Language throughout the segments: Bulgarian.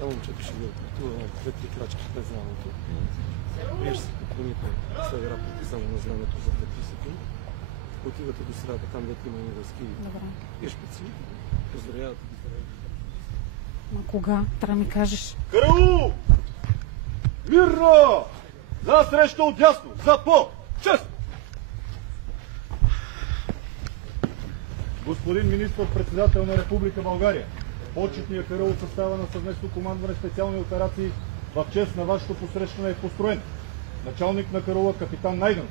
Само момчето ще ви отпутува две-три крачки през знамето. Вие ще се поклоните след рапорта само на знамето за 5 секунди. Отивате до средата, там дето има едни войски и шпици. Поздравявате ги. Ма кога? Трябва да ми кажеш. Караул! Мирно! За среща от дясно! За по! Чест! Господин министър-председател на Република България, почетният караул от състава на съвместно командване специални операции в чест на вашето посрещане е построен. Началник на караула капитан Найденов.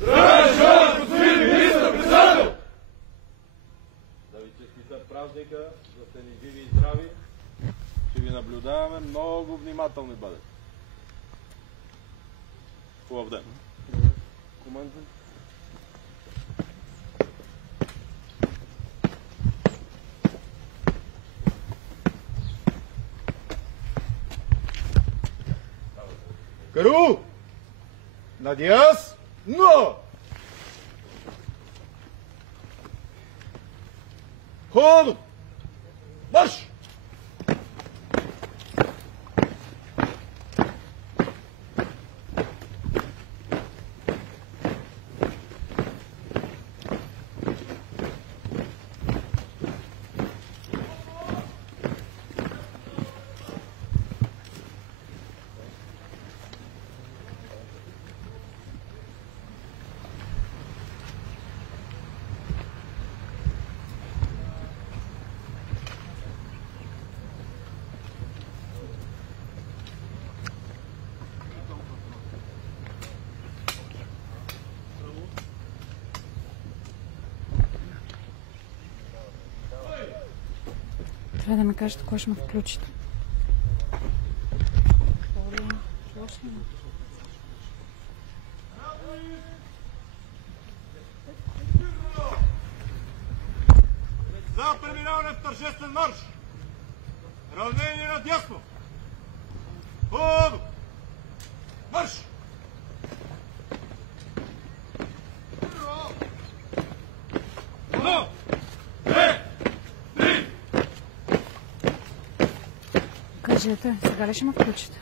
Здравей, господин министър-председател! Да ви честита празника, да сте ни живи и здрави. Ще ви наблюдаваме, много внимателни бъдете. Хубав ден. Командване. Караул! Надяс! Но! Ходом! Марш! Трябва да ми кажете кой ще ме включите. За преминаване в тържествен марш! Равнение надясно! Ходом! Марш! Едно! Две! Три! Кажете, сега ли ще ме включите?